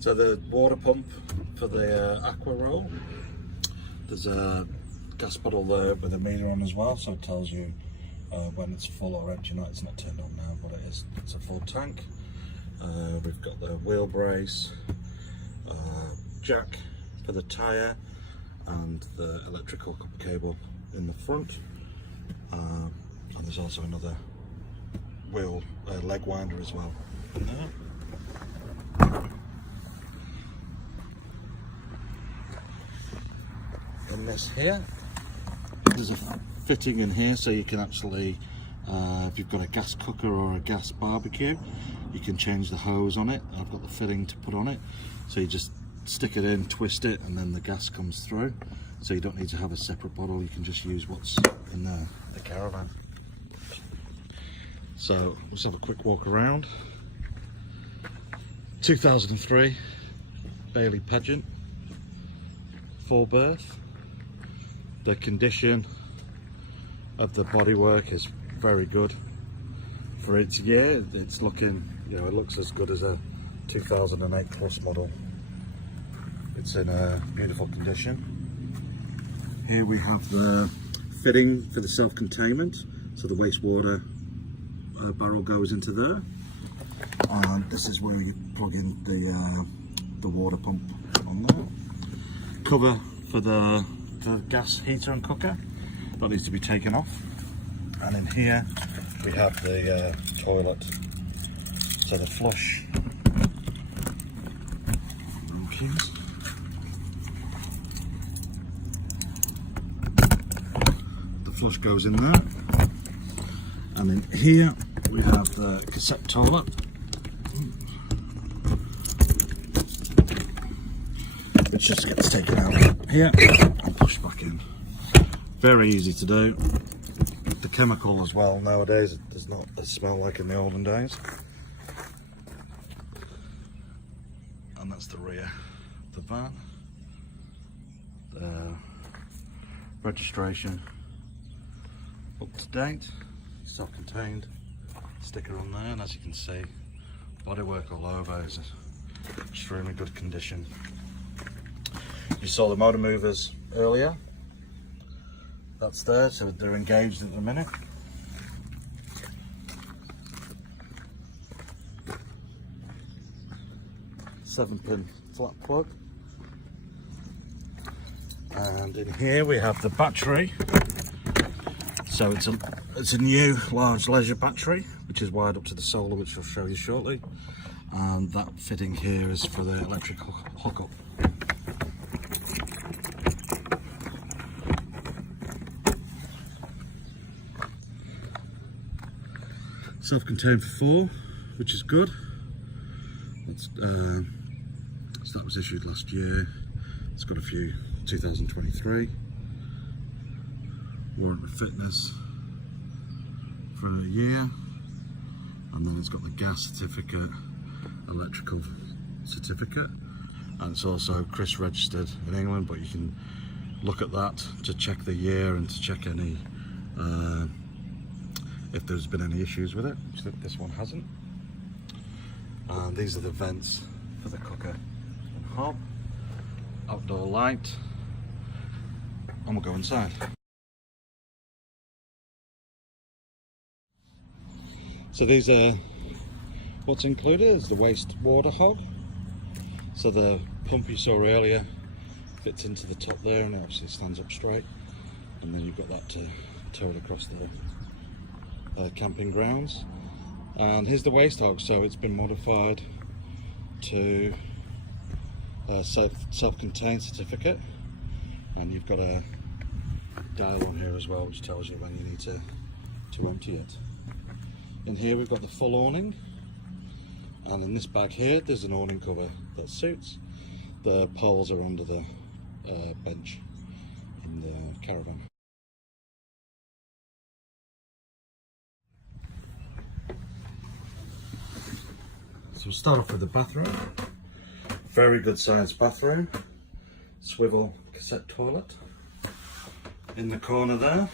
So the water pump for the aqua roll, there's a gas bottle there with a meter on as well, so it tells you when it's full or empty. No, it's not turned on now, but it is. It's a full tank. We've got the wheel brace, jack for the tyre, and the electrical copper cable in the front. And there's also another wheel leg winder as well in there. In this here, there's a fitting in here, so you can actually, if you've got a gas cooker or a gas barbecue, you can change the hose on it. I've got the fitting to put on it, so you just stick it in, twist it, and then the gas comes through. So you don't need to have a separate bottle, you can just use what's in the caravan. So let's have a quick walk around. 2003 Bailey Pageant, full berth. The condition of the bodywork is very good for its year. It's looking, it looks as good as a 2008 plus model. It's in a beautiful condition. Here we have the fitting for the self-containment, so the wastewater barrel goes into there, and this is where you plug in the water pump on there. Cover for the gas heater and cooker that needs to be taken off, and in here we have the toilet, so the flush. The flush goes in there, and in here we have the cassette toilet. Which just gets taken out here and pushed back in. Very easy to do. The chemical as well nowadays, it does not smell like in the olden days. And that's the rear of the van. The registration up to date, self-contained, sticker on there, and as you can see, bodywork all over. It's in extremely good condition. You saw the motor movers earlier. That's there, so they're engaged at the minute. Seven-pin flat plug. And in here we have the battery. So it's a new large leisure battery, which is wired up to the solar, which I'll show you shortly. And that fitting here is for the electrical hookup. Self-contained for 4, which is good. So that was issued last year. It's got a few 2023. Warrant with fitness for a year, and then it's got the gas certificate, electrical certificate, and it's also CRIS registered in England, but you can look at that to check the year and to check any if there's been any issues with it, which this one hasn't. And these are the vents for the cooker and hob. Outdoor light, and we'll go inside. So these are what's included is the wastewater hog. So the pump you saw earlier fits into the top there, and it obviously stands up straight, and then you've got that to tow it across the camping grounds. And here's the waste hog, so it's been modified to self-contained certificate, and you've got a dial on here as well, which tells you when you need to empty it. In here we've got the full awning, and in this bag here there's an awning cover that suits. The poles are under the bench in the caravan. So we'll start off with the bathroom. Very good sized bathroom. Swivel cassette toilet. In the corner there,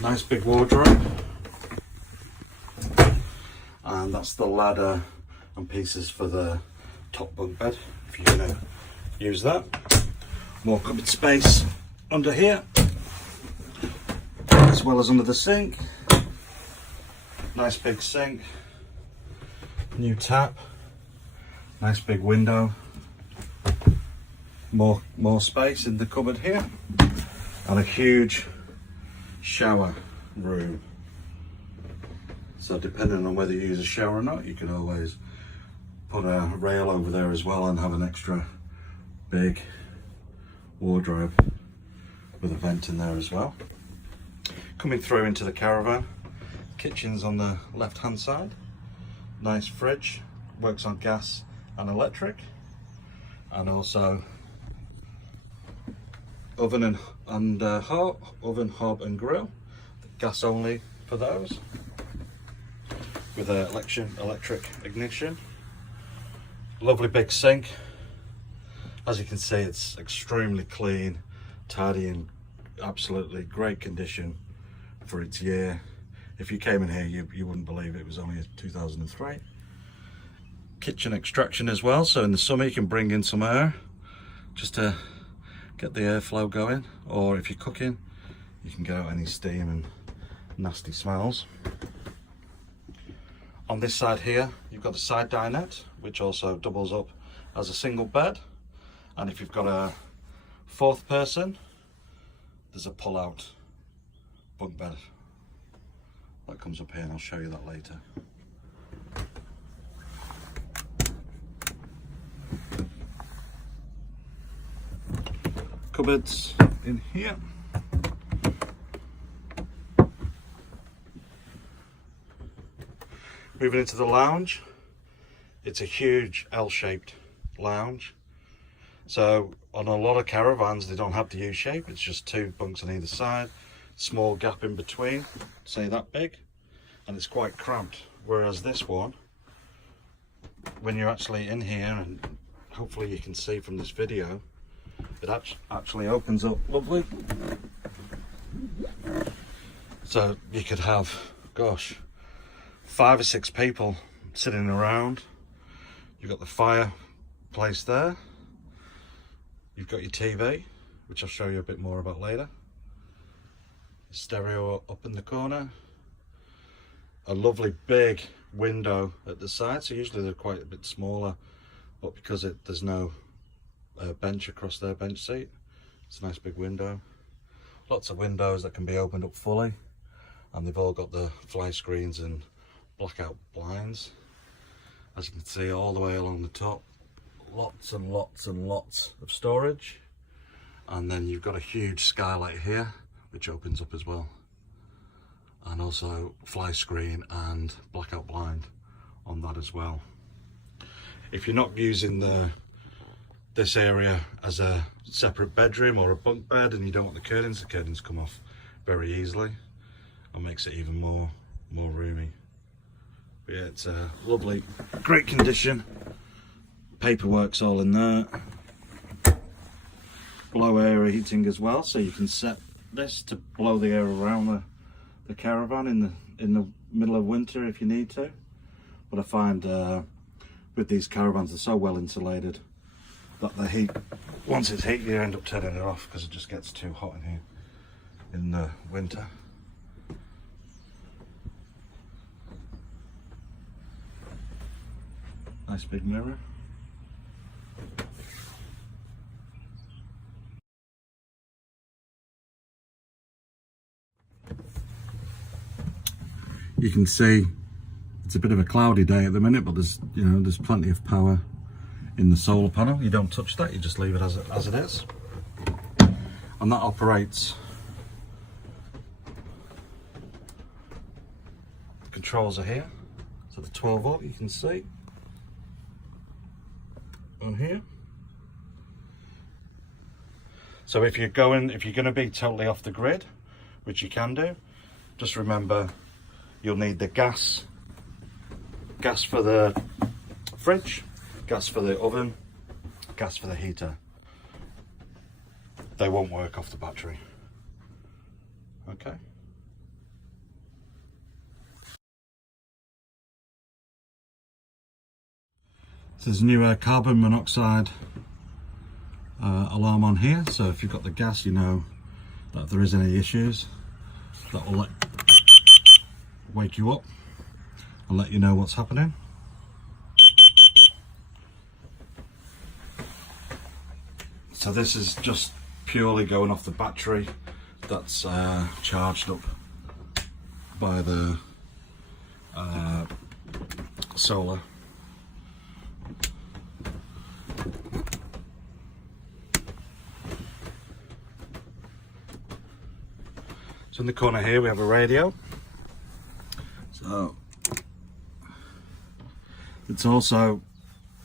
nice big wardrobe. And that's the ladder and pieces for the top bunk bed if you're going to use that. More cupboard space under here, as well as under the sink. Nice big sink, new tap, nice big window, more space in the cupboard here, and a huge shower room. So depending on whether you use a shower or not, you can always put a rail over there as well and have an extra big wardrobe with a vent in there as well. Coming through into the caravan, kitchen's on the left hand side, nice fridge, works on gas and electric, and also oven and hob, oven, hob and grill, gas only for those, with an electric ignition. Lovely big sink. As you can see, it's extremely clean, tidy, and absolutely great condition for its year. If you came in here, you wouldn't believe it was only 2003. Kitchen extraction as well, so in the summer you can bring in some air just to get the airflow going, or if you're cooking, you can get out any steam and nasty smells. On this side here, you've got the side dinette, which also doubles up as a single bed. And if you've got a fourth person, there's a pull-out bunk bed that comes up here, and I'll show you that later. Cupboards in here. Moving into the lounge, it's a huge L-shaped lounge. So on a lot of caravans, they don't have the U-shape, it's just two bunks on either side, small gap in between, say that big, and it's quite cramped. Whereas this one, when you're actually in here, and hopefully you can see from this video, it actually opens up lovely. So you could have, gosh, 5 or 6 people sitting around. You've got the fireplace there. You've got your TV, which I'll show you a bit more about later. Stereo up in the corner. A lovely big window at the side. So usually they're quite a bit smaller, but because there's no bench across their bench seat, it's a nice big window. Lots of windows that can be opened up fully, and they've all got the fly screens and blackout blinds, as you can see all the way along the top. Lots and lots and lots of storage, and then you've got a huge skylight here which opens up as well, and also fly screen and blackout blind on that as well. If you're not using this area as a separate bedroom or a bunk bed and you don't want the curtains come off very easily and makes it even more roomy. But yeah, it's a lovely, great condition. Paperwork's all in there. Blow air heating as well, so you can set this to blow the air around the caravan in the middle of winter if you need to. But I find with these caravans, they're so well insulated that the heat, once it's heat, you end up turning it off because it just gets too hot in here in the winter. Nice big mirror. You can see it's a bit of a cloudy day at the minute, but there's plenty of power in the solar panel. You don't touch that, you just leave it as it is, and that operates. The controls are here, so the 12 volt you can see on here. So if you're going to be totally off the grid, which you can do, just remember you'll need the gas for the fridge, gas for the oven, gas for the heater. They won't work off the battery. Okay. So there's a new carbon monoxide alarm on here, so if you've got the gas, you know that if there is any issues, that will wake you up and let you know what's happening. So this is just purely going off the battery that's charged up by the solar. So in the corner here we have a radio. So it's also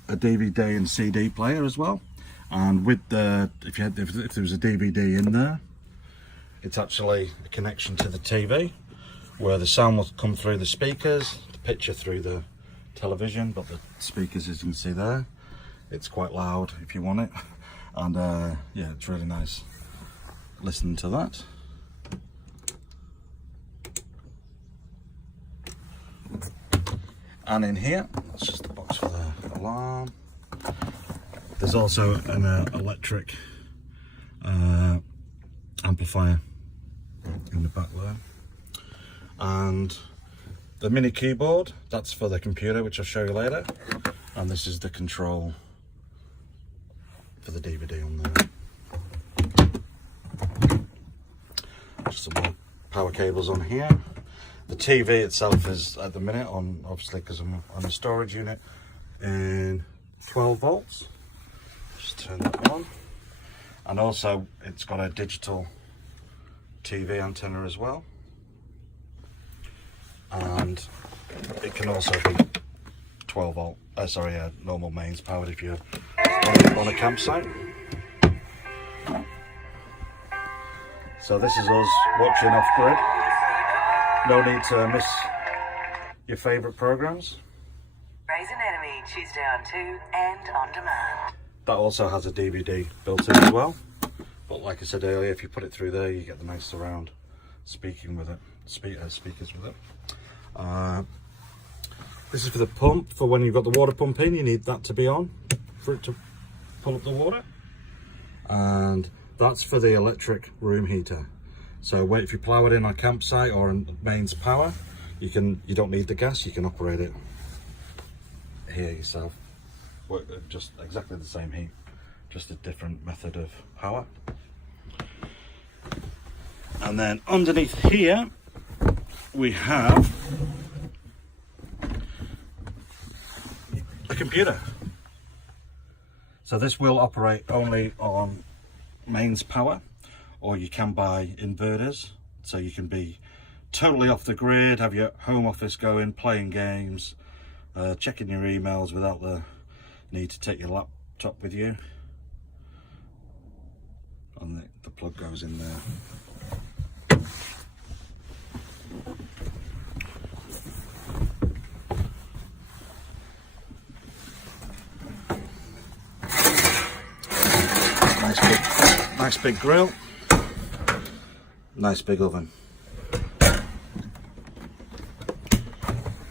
a DVD and CD player as well. And with the if there was a DVD in there, it's actually a connection to the TV, where the sound will come through the speakers, the picture through the television, but the speakers, as you can see there, it's quite loud if you want it, and yeah, it's really nice listening to that. And in here, that's just a box for the alarm. There's also an electric amplifier in the back there. And the mini keyboard, that's for the computer, which I'll show you later. And this is the control for the DVD on there. Just some more power cables on here. The TV itself is at the minute on, obviously because I'm on the storage unit, in 12 volts. Just turn that on. And also it's got a digital TV antenna as well. And it can also be 12 volt, normal mains powered if you're on a campsite. So this is us watching off grid. No need to miss your favourite programmes. Raise an enemy, choose down 2 and on demand. That also has a DVD built in as well. But like I said earlier, if you put it through there, you get the nice surround speakers with it. This is for the pump, for when you've got the water pump in, you need that to be on for it to pull up the water. And that's for the electric room heater. So if you plough it in on a campsite or in mains power, you don't need the gas, you can operate it here yourself. Just exactly the same heat, just a different method of power. And then underneath here we have a computer. So this will operate only on mains power, or you can buy inverters, so you can be totally off the grid, have your home office going, playing games, checking your emails without the need to take your laptop with you. And the plug goes in there. Nice big grill. Nice big oven.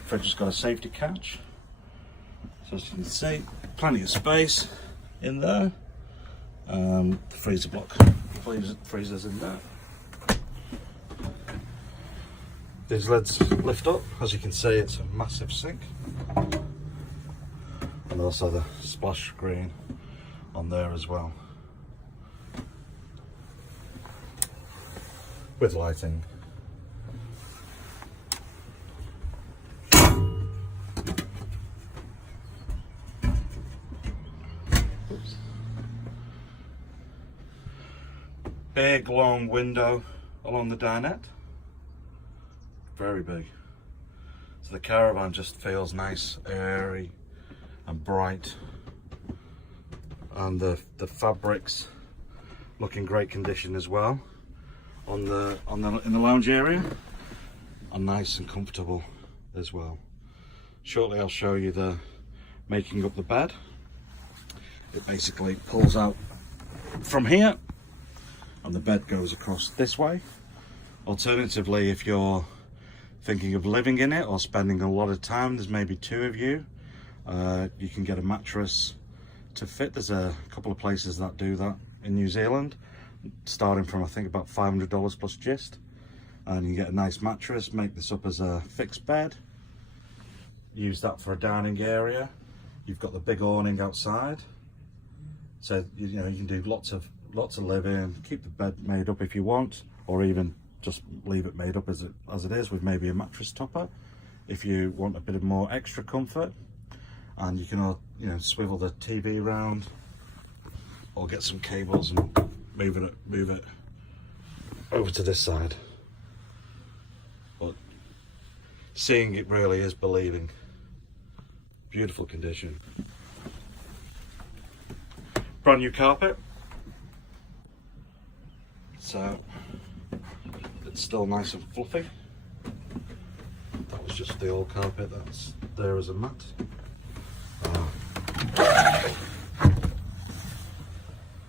Fridge has got a safety catch. So as you can see, plenty of space in there. The freezer block, freezers in there. These lids lift up. As you can see, it's a massive sink. And also the splash screen on there as well, with lighting. Oops. Big long window along the dinette, very big. So the caravan just feels nice, airy and bright, and the fabrics look in great condition as well. In the lounge area, and nice and comfortable as well. Shortly I'll show you the making up the bed. It basically pulls out from here and the bed goes across this way. Alternatively, if you're thinking of living in it or spending a lot of time, there's maybe two of you, You can get a mattress to fit. There's a couple of places that do that in New Zealand, starting from I think about $500 plus gist, and you get a nice mattress. Make this up as a fixed bed, use that for a dining area. You've got the big awning outside, so you know you can do lots of living. Keep the bed made up if you want, or even just leave it made up as it is, with maybe a mattress topper if you want a bit of more extra comfort. And you can, you know, swivel the TV around or get some cables and move it over to this side. But seeing it really is believing. Beautiful condition. Brand new carpet. So it's still nice and fluffy. That was just the old carpet that's there as a mat.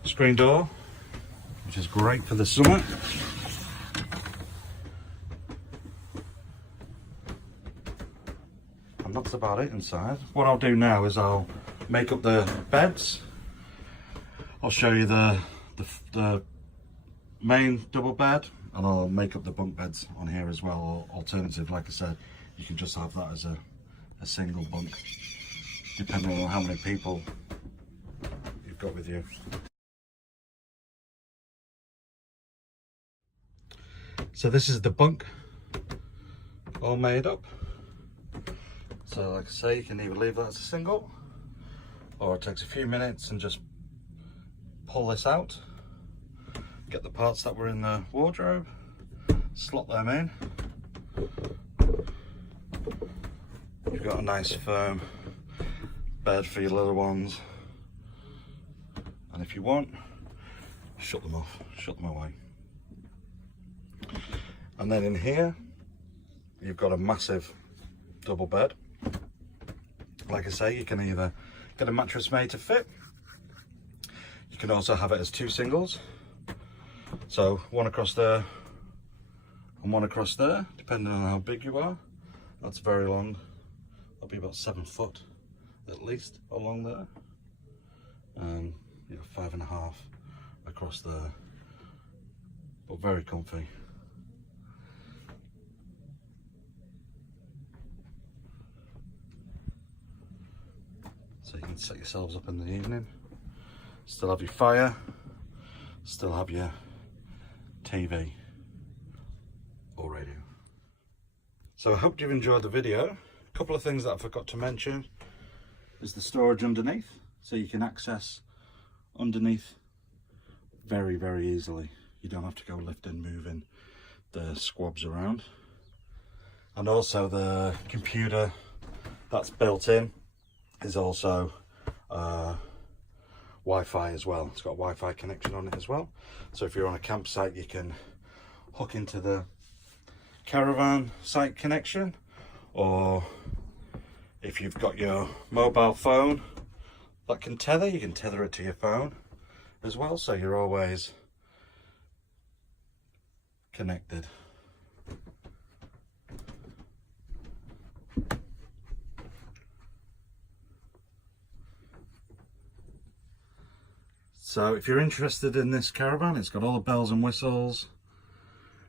Screen door, which is great for the summer. And that's about it inside. What I'll do now is I'll make up the beds. I'll show you the main double bed, and I'll make up the bunk beds on here as well. Or alternative, like I said, you can just have that as a single bunk, depending on how many people you've got with you. So this is the bunk, all made up. So like I say, you can either leave that as a single, or it takes a few minutes and just pull this out, get the parts that were in the wardrobe, slot them in. You've got a nice firm bed for your little ones, and if you want, shut them off, shut them away. And then in here you've got a massive double bed. Like I say, you can either get a mattress made to fit, you can also have it as two singles, so one across there and one across there, depending on how big you are. That's very long. That'll be about 7 foot at least along there, and you know, 5.5 across there, but very comfy. So you can set yourselves up in the evening, still have your fire, still have your TV or radio. So I hope you've enjoyed the video. A couple of things that I forgot to mention is the storage underneath, so you can access underneath very, very easily. You don't have to go lifting, moving the squabs around. And also the computer that's built in is also Wi-Fi as well. It's got a Wi-Fi connection on it as well. So if you're on a campsite, you can hook into the caravan site connection, or if you've got your mobile phone that can tether, you can tether it to your phone as well, so you're always connected. So if you're interested in this caravan, it's got all the bells and whistles,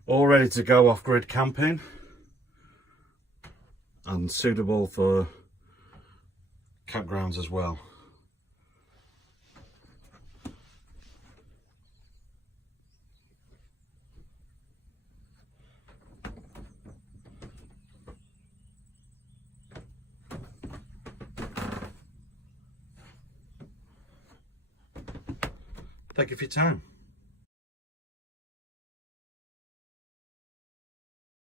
all ready to go off-grid camping, and suitable for campgrounds as well. Thank you for your time.